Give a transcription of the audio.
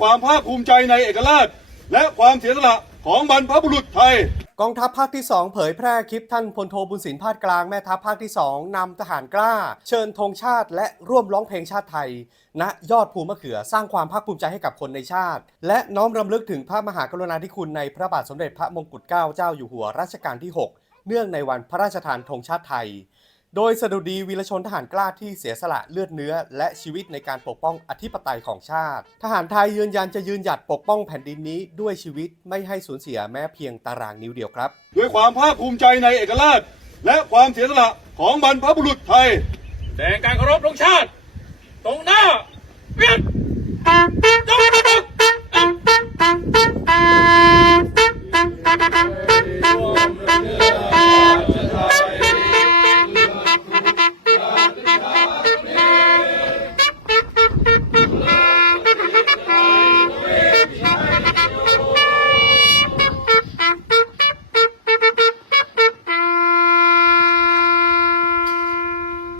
ความภาคภูมิใจในเอกราช และความเสียสละของบรรพบุรุษไทย กองทัพภาคที่ 2 เผยแพร่คลิปท่านพลโทบุญสินภาคกลางแม่ทัพภาคที่ 2นำทหารกล้า เชิญธงชาติ และร่วมร้องเพลงชาติไทย ณยอดภูมะเขือสร้างความภาคภูมิใจให้กับคนในชาติ และน้อมรำลึกถึงพระมหากรุณาธิคุณในพระบาทสมเด็จพระมงกุฎเกล้าเจ้าอยู่หัวรัชกาลที่ 6 เนื่องในวันพระราชทานธงชาติไทย โดยสดุดีวีรชนทหารกล้าที่เสียสละเลือดเนื้อ และชีวิตในการปกป้องอธิปไตยของชาติ ทหารไทยยืนยันจะยืนหยัดปกป้องแผ่นดินนี้ด้วยชีวิตไม่ให้สูญเสียแม้เพียงตารางนิ้วเดียวครับ ด้วยความภาคภูมิใจในเอกราช และความเสียสละของบรรพบุรุษไทยแสดงการเคารพธงชาติ ตรงหน้าเปียน